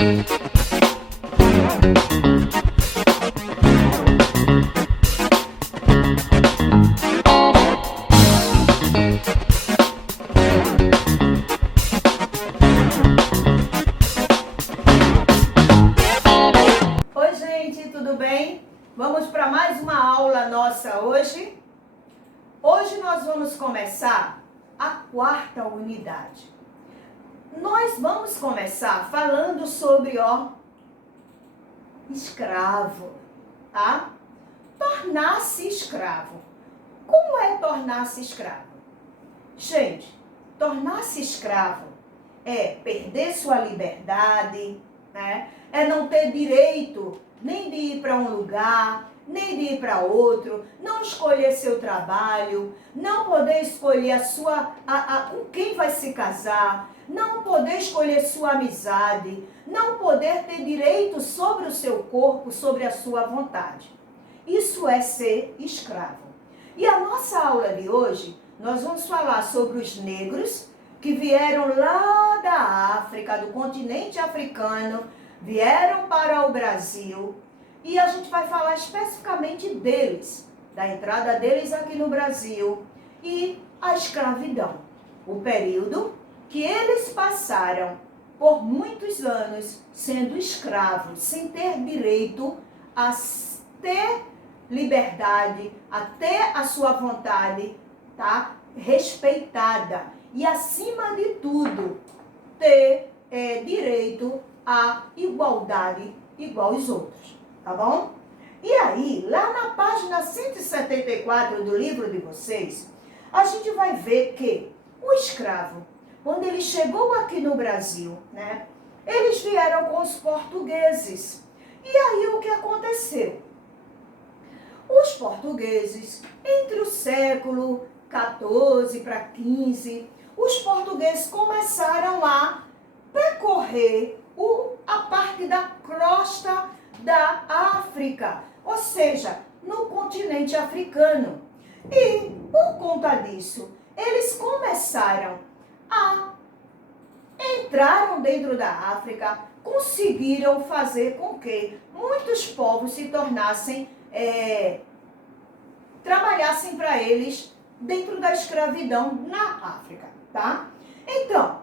Oi, gente, tudo bem? Vamos para mais uma aula nossa hoje. Hoje nós vamos começar a 4ª unidade. Nós vamos começar falando sobre, escravo, tá? Tornar-se escravo. Como é tornar-se escravo? Gente, tornar-se escravo é perder sua liberdade, né? É não ter direito nem de ir para um lugar, nem de ir para outro, não escolher seu trabalho, não poder escolher com quem vai se casar, não poder escolher sua amizade, não poder ter direito sobre o seu corpo, sobre a sua vontade. Isso é ser escravo. E a nossa aula de hoje, nós vamos falar sobre os negros que vieram lá da África, do continente africano, vieram para o Brasil, e a gente vai falar especificamente deles, da entrada deles aqui no Brasil e a escravidão, o período que eles passaram por muitos anos sendo escravos, sem ter direito a ter liberdade, a ter a sua vontade, tá? Respeitada e, acima de tudo, ter direito à igualdade igual aos outros, tá bom? E aí, lá na página 174 do livro de vocês, a gente vai ver que o escravo, quando ele chegou aqui no Brasil, né, eles vieram com os portugueses. E aí o que aconteceu? Os portugueses, entre o século 14 para 15, os portugueses começaram a percorrer a parte da crosta da África, ou seja, no continente africano. E, por conta disso, eles entraram dentro da África, conseguiram fazer com que muitos povos se tornassem, trabalhassem para eles dentro da escravidão na África, tá? Então,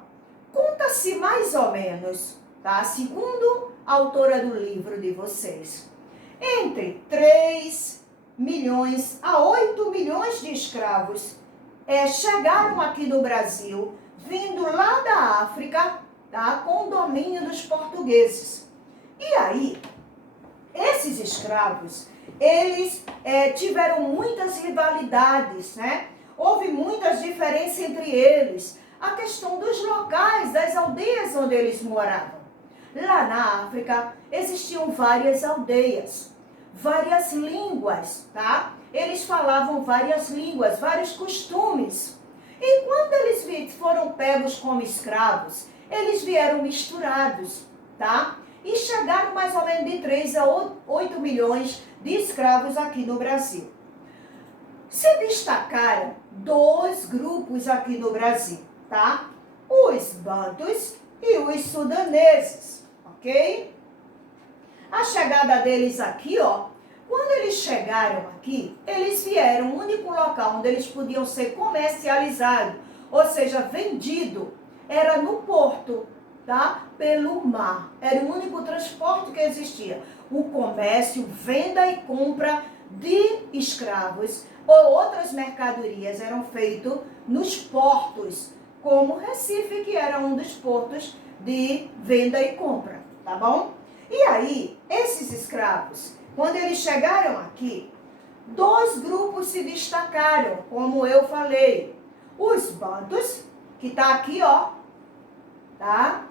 conta-se mais ou menos, tá? Segundo a autora do livro de vocês, entre 3 milhões a 8 milhões de escravos chegaram aqui no Brasil, vindo lá da África, tá? Com o domínio dos portugueses. E aí, esses escravos, eles tiveram muitas rivalidades, né? Houve muitas diferenças entre eles. A questão dos locais, das aldeias onde eles moravam. Lá na África existiam várias aldeias, várias línguas, tá? Eles falavam várias línguas, vários costumes. E quando eles foram pegos como escravos, eles vieram misturados, tá? E chegaram mais ou menos de 3 a 8 milhões de escravos aqui no Brasil. Se destacaram 2 grupos aqui no Brasil, tá? Os bantus e os sudaneses, ok? A chegada deles aqui, quando eles chegaram aqui, eles vieram, o único local onde eles podiam ser comercializados, ou seja, vendido, era no porto, tá? Pelo mar. Era o único transporte que existia. O comércio, venda e compra de escravos ou outras mercadorias eram feitos nos portos, como Recife, que era um dos portos de venda e compra, tá bom? E aí, esses escravos, quando eles chegaram aqui, 2 grupos se destacaram, como eu falei. Os bantus, que tá aqui, tá?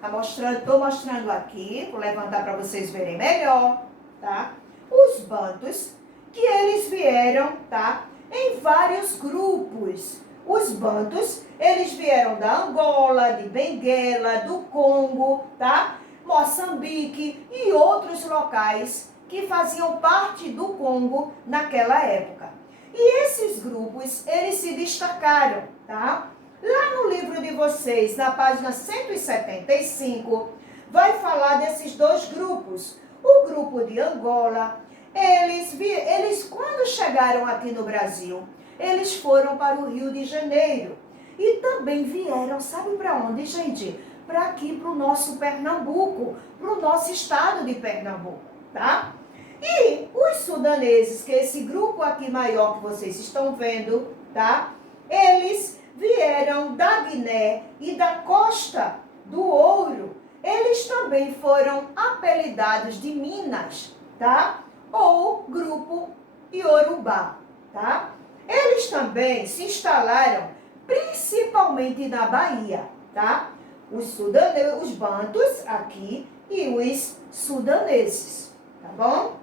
Tô mostrando aqui, vou levantar para vocês verem melhor, tá? Os bantus, que eles vieram, tá? Em vários grupos. Os bantus, eles vieram da Angola, de Benguela, do Congo, tá? Moçambique e outros locais que faziam parte do Congo naquela época. E esses grupos, eles se destacaram, tá? Lá no livro de vocês, na página 175, vai falar desses dois grupos. O grupo de Angola, eles quando chegaram aqui no Brasil, eles foram para o Rio de Janeiro. E também vieram, sabe para onde, gente? Para aqui, para o nosso Pernambuco, para o nosso estado de Pernambuco, tá? E os sudaneses, que é esse grupo aqui maior que vocês estão vendo, tá? Eles vieram da Guiné e da Costa do Ouro. Eles também foram apelidados de Minas, tá? Ou grupo Iorubá, tá? Eles também se instalaram principalmente na Bahia, tá? Os bantus aqui e os sudaneses, tá bom?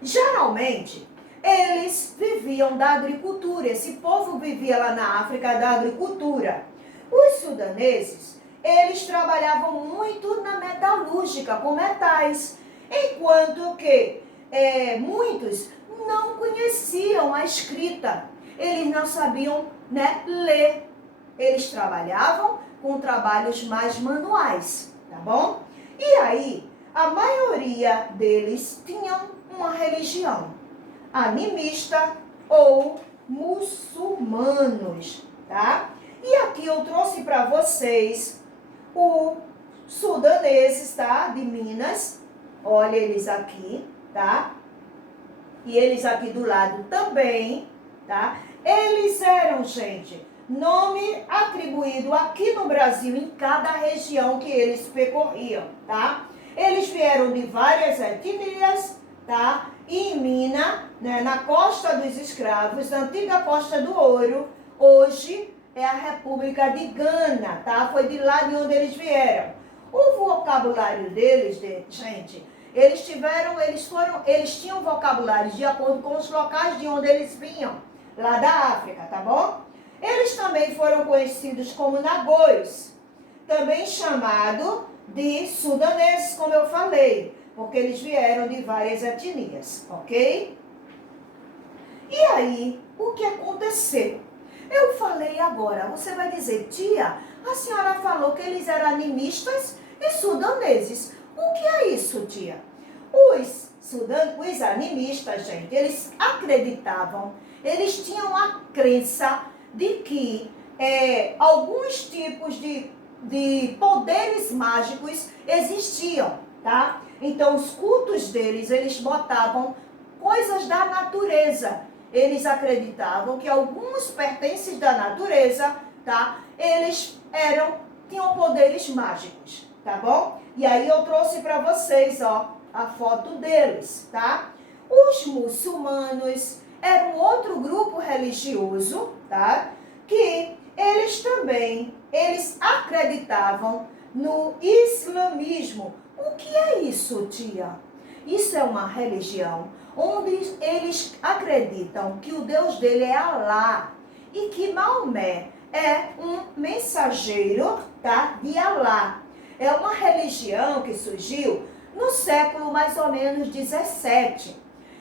Geralmente, eles viviam da agricultura, esse povo vivia lá na África da agricultura. Os sudaneses, eles trabalhavam muito na metalúrgica, com metais, enquanto que muitos não conheciam a escrita, eles não sabiam, né, ler. Eles trabalhavam com trabalhos mais manuais, tá bom? E aí, a maioria deles tinham uma religião animista ou muçulmanos, tá? E aqui eu trouxe para vocês os sudaneses, tá? De Minas. Olha eles aqui, tá? E eles aqui do lado também, tá? Eles eram, gente, nome atribuído aqui no Brasil em cada região que eles percorriam, tá? Eles vieram de várias etnias, tá? E em Minas, né, na Costa dos Escravos, na antiga Costa do Ouro, hoje é a República de Gana, tá? Foi de lá de onde eles vieram. O vocabulário deles, gente, eles tinham vocabulários de acordo com os locais de onde eles vinham, lá da África, tá bom? Eles também foram conhecidos como nagôs, também chamado de sudaneses, como eu falei, porque eles vieram de várias etnias, ok? E aí, o que aconteceu? Eu falei agora, você vai dizer, tia, a senhora falou que eles eram animistas e sudaneses. O que é isso, tia? Os animistas, gente, eles acreditavam, eles tinham a crença de que alguns tipos de poderes mágicos existiam, tá? Então, os cultos deles, eles botavam coisas da natureza. Eles acreditavam que alguns pertences da natureza, tá? Eles tinham poderes mágicos, tá bom? E aí eu trouxe para vocês, ó, a foto deles, tá? Os muçulmanos eram outro grupo religioso, tá? Que eles acreditavam no islamismo. O que é isso, tia? Isso é uma religião onde eles acreditam que o Deus dele é Alá e que Maomé é um mensageiro, tá, de Alá. É uma religião que surgiu no século mais ou menos 17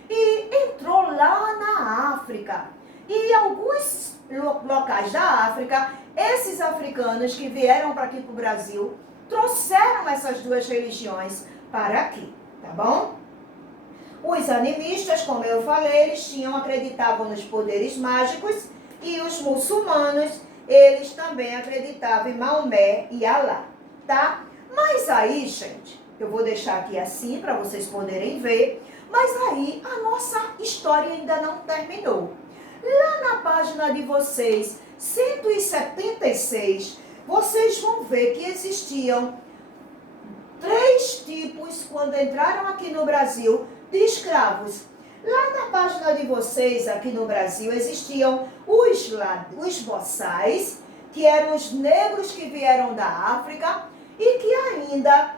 e entrou lá na África. E em alguns locais da África, esses africanos que vieram para aqui para o Brasil trouxeram essas duas religiões para aqui, tá bom? Os animistas, como eu falei, eles acreditavam nos poderes mágicos e os muçulmanos, eles também acreditavam em Maomé e Alá, tá? Mas aí, gente, eu vou deixar aqui assim para vocês poderem ver, mas aí a nossa história ainda não terminou. Lá na página de vocês, 176, vocês vão ver que existiam 3 tipos, quando entraram aqui no Brasil, de escravos. Lá na página de vocês, aqui no Brasil, existiam os boçais, que eram os negros que vieram da África e que ainda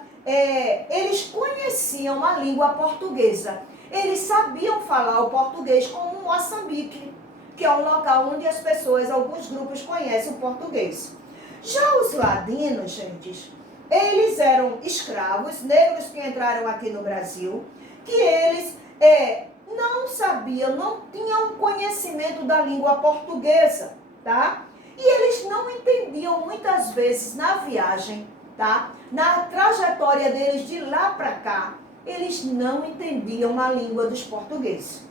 eles conheciam a língua portuguesa. Eles sabiam falar o português, como Moçambique, que é um local onde as pessoas, alguns grupos, conhecem o português. Já os ladinos, gente, eles eram escravos, negros que entraram aqui no Brasil, que eles não sabiam, não tinham conhecimento da língua portuguesa, tá? E eles não entendiam muitas vezes na viagem, tá? Na trajetória deles de lá para cá, eles não entendiam a língua dos portugueses.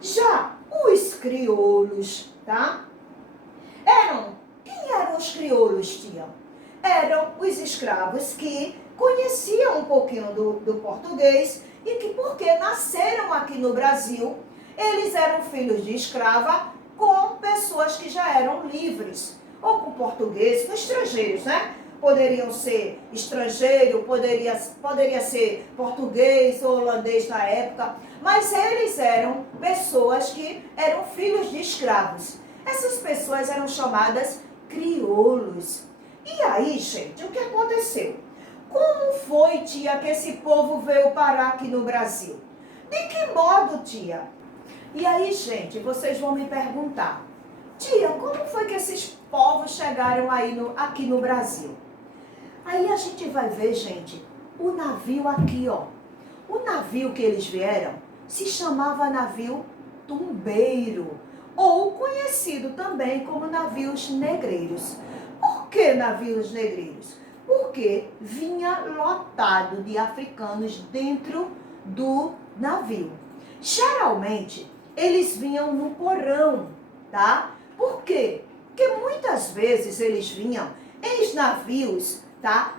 Já os crioulos, tá? Quem eram os crioulos, tia? Eram os escravos que conheciam um pouquinho do português e que, porque nasceram aqui no Brasil, eles eram filhos de escrava com pessoas que já eram livres, ou com portugueses, com estrangeiros, né? Poderiam ser estrangeiro, poderia ser português ou holandês na época, mas eles eram pessoas que eram filhos de escravos. Essas pessoas eram chamadas crioulos. E aí, gente, o que aconteceu? Como foi, tia, que esse povo veio parar aqui no Brasil? De que modo, tia? E aí, gente, vocês vão me perguntar, tia, como foi que esses povos chegaram aí aqui no Brasil? Aí a gente vai ver, gente, o navio aqui, ó. O navio que eles vieram se chamava navio tumbeiro, ou conhecido também como navios negreiros. Por que navios negreiros? Porque vinha lotado de africanos dentro do navio. Geralmente, eles vinham no porão, tá? Por quê? Porque muitas vezes eles vinham em navios, tá?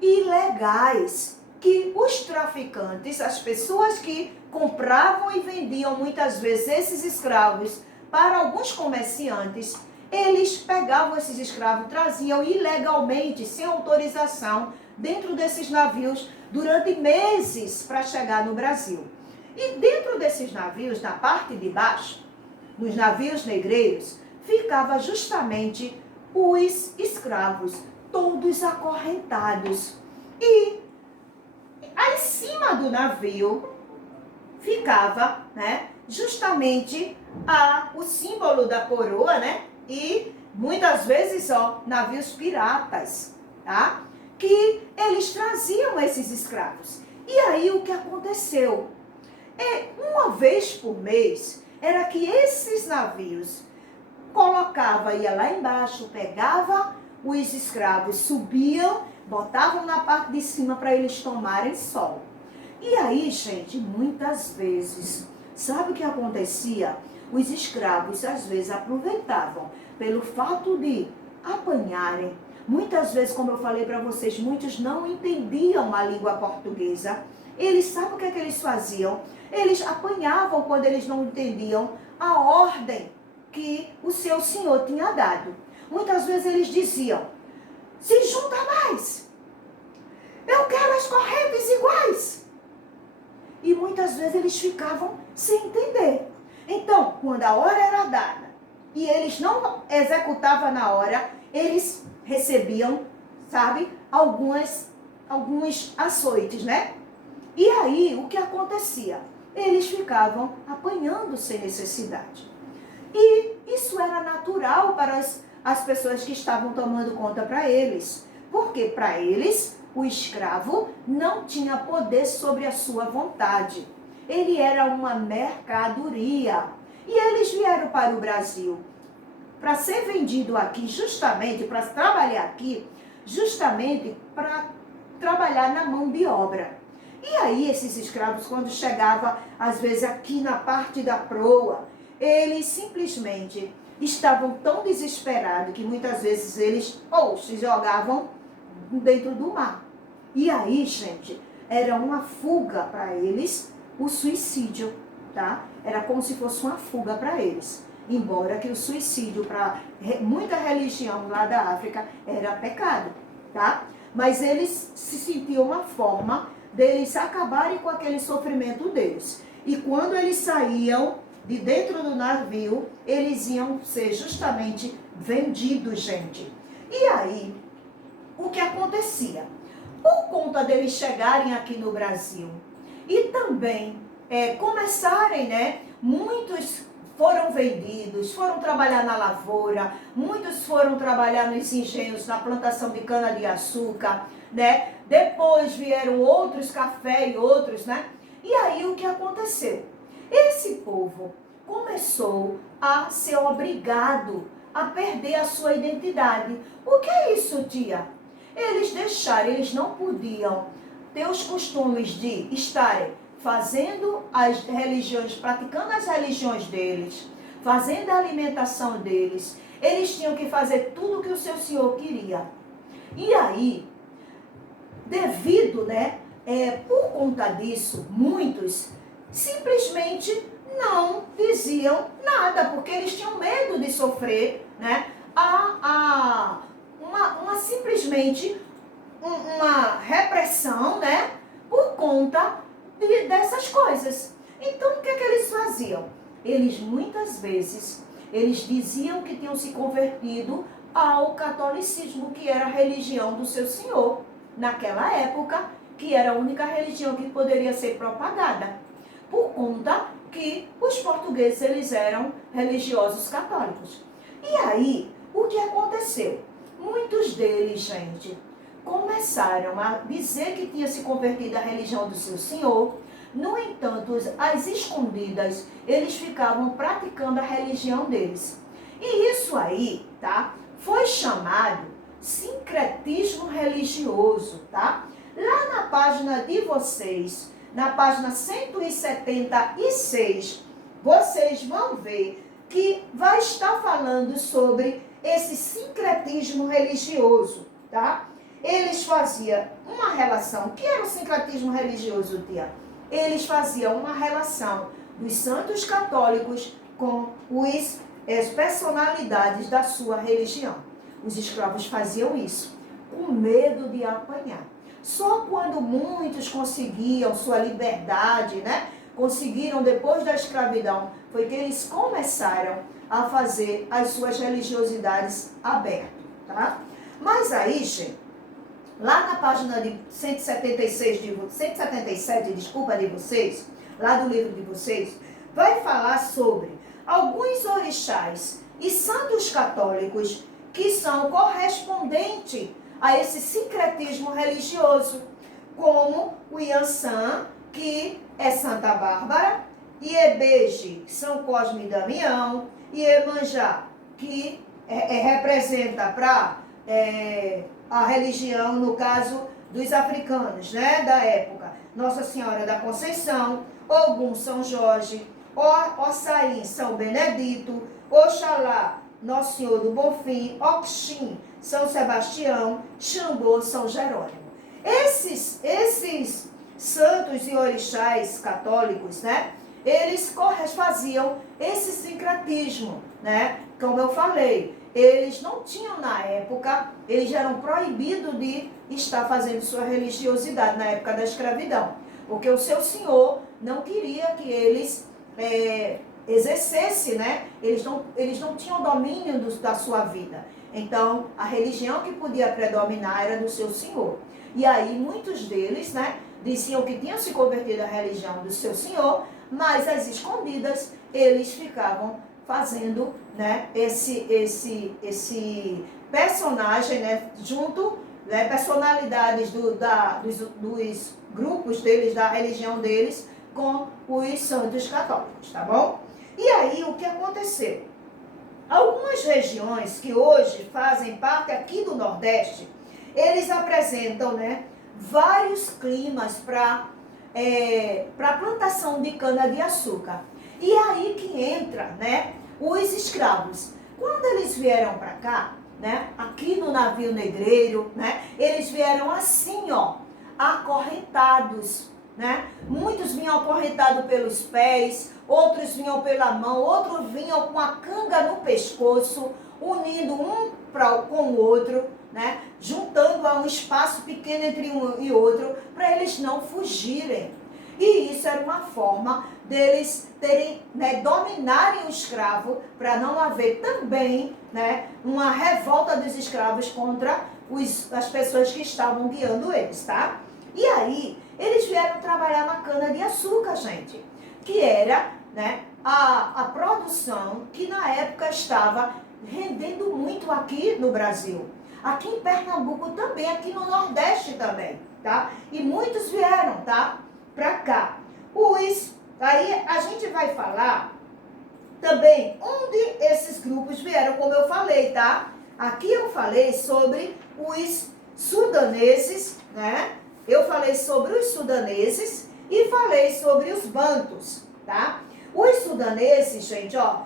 Ilegais, que os traficantes, as pessoas que compravam e vendiam muitas vezes esses escravos para alguns comerciantes, eles pegavam esses escravos, traziam ilegalmente, sem autorização, dentro desses navios durante meses para chegar no Brasil. E dentro desses navios, na parte de baixo, nos navios negreiros, ficava justamente os escravos, todos acorrentados. E em cima do navio ficava, né, justamente o símbolo da coroa, né? E muitas vezes, ó, navios piratas, tá? Que eles traziam esses escravos. E aí o que aconteceu? Uma vez por mês, era que esses navios ia lá embaixo, pegava os escravos, subiam, botavam na parte de cima para eles tomarem sol. E aí, gente, muitas vezes, sabe o que acontecia? Os escravos, às vezes, aproveitavam pelo fato de apanharem. Muitas vezes, como eu falei para vocês, muitos não entendiam a língua portuguesa. Eles, sabem o que é que eles faziam? Eles apanhavam quando eles não entendiam a ordem que o seu senhor tinha dado. Muitas vezes eles diziam, se junta mais, eu quero as correntes iguais. E muitas vezes eles ficavam sem entender. Então, quando a hora era dada e eles não executavam na hora, eles recebiam, sabe, alguns açoites, né? E aí, o que acontecia? Eles ficavam apanhando sem necessidade. E isso era natural para as pessoas que estavam tomando conta para eles. Porque para eles, o escravo não tinha poder sobre a sua vontade. Ele era uma mercadoria. E eles vieram para o Brasil para ser vendido aqui, justamente para trabalhar aqui, justamente para trabalhar na mão de obra. E aí esses escravos, quando chegavam, às vezes aqui na parte da proa, eles simplesmente estavam tão desesperados que muitas vezes eles se jogavam dentro do mar. E aí, gente, era uma fuga para eles, o suicídio, tá? Era como se fosse uma fuga para eles. Embora que o suicídio para muita religião lá da África era pecado, tá? Mas eles se sentiam uma forma deles acabarem com aquele sofrimento deles. E quando eles saíam de dentro do navio, eles iam ser justamente vendidos, gente. E aí, o que acontecia? Por conta deles chegarem aqui no Brasil e também começarem, né? Muitos foram vendidos, foram trabalhar na lavoura, muitos foram trabalhar nos engenhos, na plantação de cana-de-açúcar, né? Depois vieram outros, café e outros, né? E aí o que aconteceu? Esse povo começou a ser obrigado a perder a sua identidade. O que é isso, tia? eles não podiam ter os costumes de estarem fazendo as religiões, praticando as religiões deles, fazendo a alimentação deles. Eles tinham que fazer tudo o que o seu senhor queria. E aí, devido, por conta disso, muitos simplesmente não diziam nada, porque eles tinham medo de sofrer, simplesmente uma repressão, por conta dessas coisas. Então, o que é que eles faziam? Eles, muitas vezes, eles diziam que tinham se convertido ao catolicismo, que era a religião do seu senhor, naquela época, que era a única religião que poderia ser propagada, por conta que os portugueses, eles eram religiosos católicos. E aí, o que aconteceu? Muitos deles, gente, começaram a dizer que tinha se convertido à religião do seu senhor. No entanto, às escondidas, eles ficavam praticando a religião deles. E isso aí, foi chamado sincretismo religioso, Lá na página de vocês, na página 176, vocês vão ver que vai estar falando sobre esse sincretismo religioso, Eles faziam uma relação. O que era o sincretismo religioso, tia? Eles faziam uma relação dos santos católicos com as personalidades da sua religião. Os escravos faziam isso, com medo de apanhar. Só quando muitos conseguiam sua liberdade, conseguiram depois da escravidão, foi que eles começaram a fazer as suas religiosidades abertas, Mas aí, gente, lá na página de 177 de vocês, lá do livro de vocês, vai falar sobre alguns orixás e santos católicos que são correspondentes a esse sincretismo religioso, como o Iansã, que é Santa Bárbara, Iebeje, São Cosme e Damião, Iemanjá, que representa para a religião, no caso dos africanos, da época, Nossa Senhora da Conceição, Ogum, São Jorge, Ossaí, São Benedito, Oxalá, Nosso Senhor do Bonfim, Oxim, São Sebastião, Xangô, São Jerônimo. Esses santos e orixás católicos, eles faziam esse sincretismo, Como eu falei, eles não tinham na época, eles eram proibidos de estar fazendo sua religiosidade na época da escravidão, porque o seu senhor não queria que eles exercessem, Eles não tinham domínio da sua vida. Então, a religião que podia predominar era do seu senhor. E aí, muitos deles, diziam que tinham se convertido à religião do seu senhor, mas às escondidas, eles ficavam fazendo, esse personagem, junto, personalidades dos grupos deles, da religião deles, com os santos católicos, tá bom? E aí, o que aconteceu? Algumas regiões que hoje fazem parte aqui do Nordeste, eles apresentam, vários climas para plantação de cana-de-açúcar. E aí que entra, os escravos. Quando eles vieram para cá, aqui no navio negreiro, eles vieram assim, acorrentados, Muitos vinham acorrentados pelos pés, outros vinham pela mão, outros vinham com a canga no pescoço, unindo um com o outro, juntando a um espaço pequeno entre um e outro, para eles não fugirem. E isso era uma forma deles terem, dominarem o escravo, para não haver também, uma revolta dos escravos contra as pessoas que estavam guiando eles, E aí, eles vieram trabalhar na cana-de-açúcar, gente, que era, a produção que na época estava rendendo muito aqui no Brasil. Aqui em Pernambuco também, aqui no Nordeste também, E muitos vieram, para cá. Aí a gente vai falar também onde esses grupos vieram, como eu falei, Aqui eu falei sobre os sudaneses, né? Eu falei sobre os sudaneses e falei sobre os bantus, tá? Os sudaneses, gente, ó,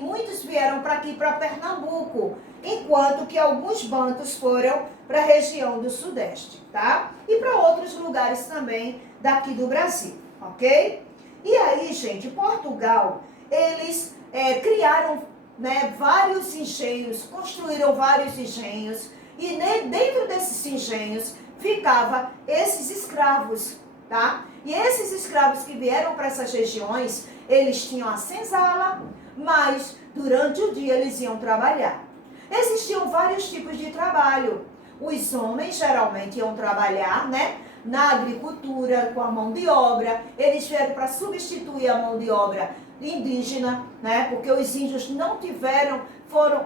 muitos vieram para aqui, para Pernambuco, enquanto que alguns bantus foram para a região do Sudeste, tá? E para outros lugares também daqui do Brasil, ok? E aí, gente, Portugal, eles criaram, né, vários engenhos, construíram vários engenhos, e dentro desses engenhos ficava esses escravos, tá? E esses escravos que vieram para essas regiões, eles tinham a senzala, mas durante o dia eles iam trabalhar. Existiam vários tipos de trabalho. Os homens geralmente iam trabalhar, né, na agricultura, com a mão de obra. Eles vieram para substituir a mão de obra indígena, né, porque os índios não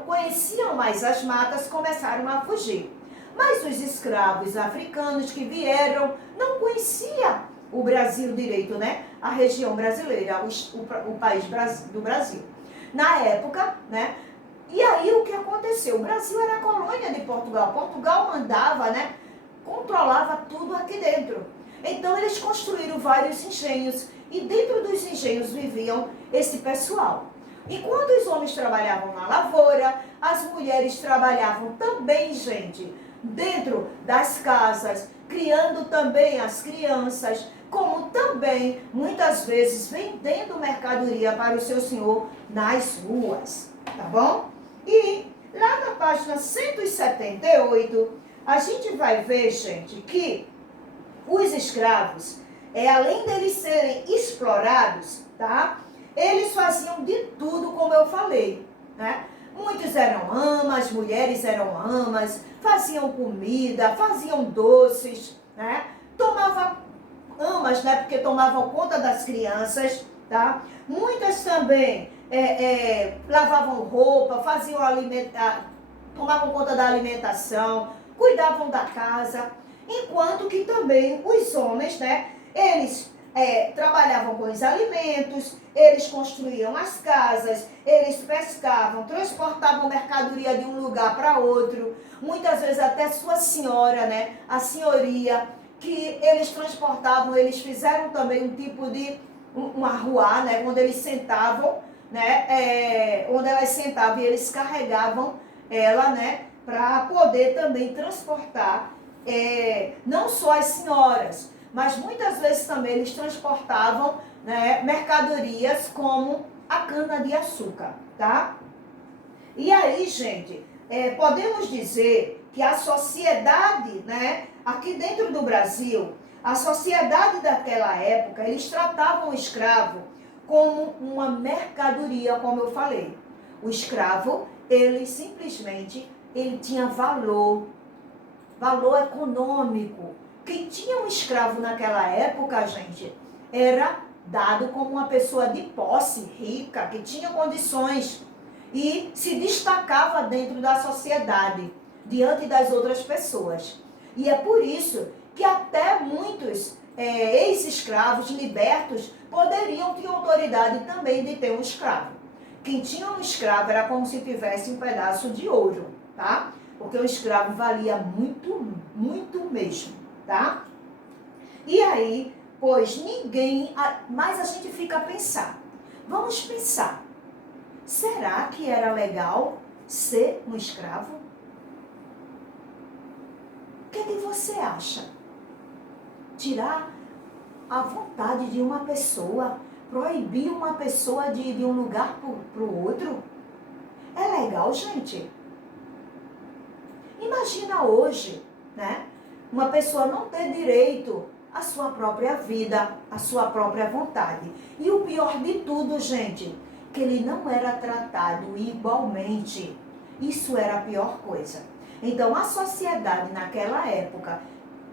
conheciam mais as matas, começaram a fugir. Mas os escravos africanos que vieram não conheciam o Brasil direito, né? A região brasileira, o país do Brasil. Na época, né? E aí o que aconteceu? O Brasil era colônia de Portugal. Portugal mandava, né? Controlava tudo aqui dentro. Então eles construíram vários engenhos e dentro dos engenhos viviam esse pessoal. Enquanto os homens trabalhavam na lavoura, as mulheres trabalhavam também, gente, dentro das casas, criando também as crianças, como também, muitas vezes, vendendo mercadoria para o seu senhor nas ruas, tá bom? E lá na página 178, a gente vai ver, gente, que os escravos, além deles serem explorados, tá? Eles faziam de tudo, como eu falei, né? Muitos eram amas, mulheres eram amas, faziam comida, faziam doces, né? Amas, né? Porque tomavam conta das crianças, tá? Muitas também lavavam roupa, tomavam conta da alimentação, cuidavam da casa, enquanto que também os homens, né? Eles trabalhavam com os alimentos, eles construíam as casas, eles pescavam, transportavam mercadoria de um lugar para outro, muitas vezes até sua senhora, né, a senhoria, que eles transportavam, eles fizeram também um tipo de um arruá, né, onde eles sentavam, né, onde elas sentavam e eles carregavam ela, né, para poder também transportar não só as senhoras, mas muitas vezes também eles transportavam, né, mercadorias como a cana-de-açúcar, tá? E aí, gente, podemos dizer que a sociedade, né, aqui dentro do Brasil, a sociedade daquela época, eles tratavam o escravo como uma mercadoria, como eu falei. O escravo, ele simplesmente, ele tinha valor econômico. Quem tinha um escravo naquela época, gente, era dado como uma pessoa de posse, rica, que tinha condições e se destacava dentro da sociedade, diante das outras pessoas. E é por isso que até muitos ex-escravos libertos tinham autoridade também de ter um escravo. Quem tinha um escravo era como se tivesse um pedaço de ouro, tá? Porque o escravo valia muito, muito mesmo, tá? E aí, pois mas a gente fica a pensar. Vamos pensar. Será que era legal ser um escravo? O que você acha? Tirar a vontade de uma pessoa, proibir uma pessoa de ir de um lugar para o outro? É legal, gente? Imagina hoje, né? Uma pessoa não ter direito à sua própria vida, à sua própria vontade. E o pior de tudo, gente, que ele não era tratado igualmente. Isso era a pior coisa. Então, a sociedade naquela época,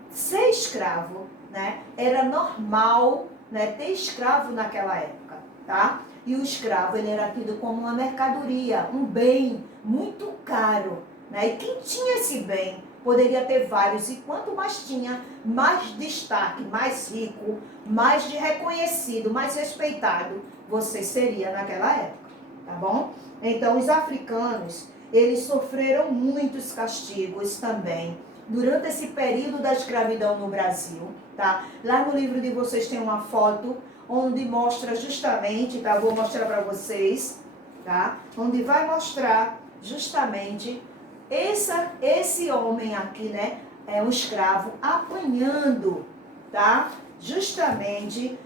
ser escravo, né, era normal, né, ter escravo naquela época, tá? E o escravo, ele era tido como uma mercadoria, um bem muito caro, né? E quem tinha esse bem poderia ter vários, e quanto mais tinha, mais destaque, mais rico, mais reconhecido, mais respeitado você seria naquela época, tá bom? Então, os africanos, eles sofreram muitos castigos também durante esse período da escravidão no Brasil, tá? Lá no livro de vocês tem uma foto onde mostra justamente, tá? Vou mostrar para vocês, tá? Onde vai mostrar justamente esse homem aqui, né? É um escravo apanhando, tá? Justamente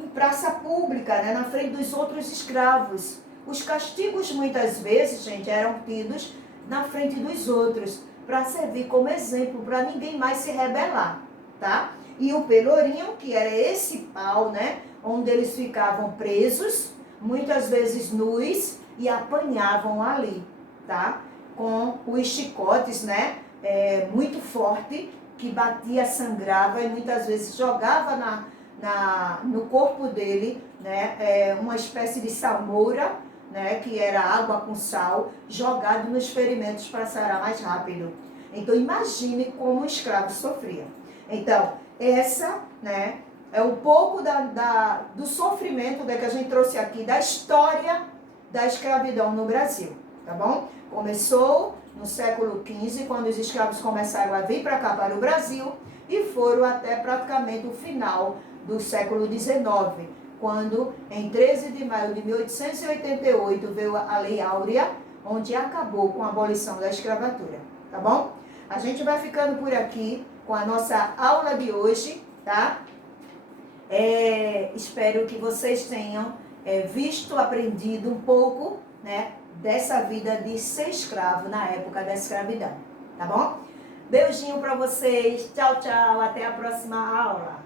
em praça pública, né? Na frente dos outros escravos. Os castigos muitas vezes, gente, eram tidos na frente dos outros, para servir como exemplo, para ninguém mais se rebelar, tá? E o pelourinho, que era esse pau, né? Onde eles ficavam presos, muitas vezes nus, e apanhavam ali, tá? Com os chicotes, né? Muito forte, que batia, sangrava e muitas vezes jogava no corpo dele, né? Uma espécie de salmoura, né, que era água com sal, jogado nos ferimentos para sarar mais rápido. Então, imagine como o escravo sofria. Então, essa, né, é um pouco do sofrimento, né, que a gente trouxe aqui, da história da escravidão no Brasil, tá bom? Começou no século XV, quando os escravos começaram a vir para cá, para o Brasil, e foram até praticamente o final do século XIX, quando, em 13 de maio de 1888, veio a Lei Áurea, onde acabou com a abolição da escravatura, tá bom? A gente vai ficando por aqui com a nossa aula de hoje, tá? Espero que vocês tenham visto, aprendido um pouco, né, dessa vida de ser escravo na época da escravidão, tá bom? Beijinho para vocês, tchau, tchau, até a próxima aula.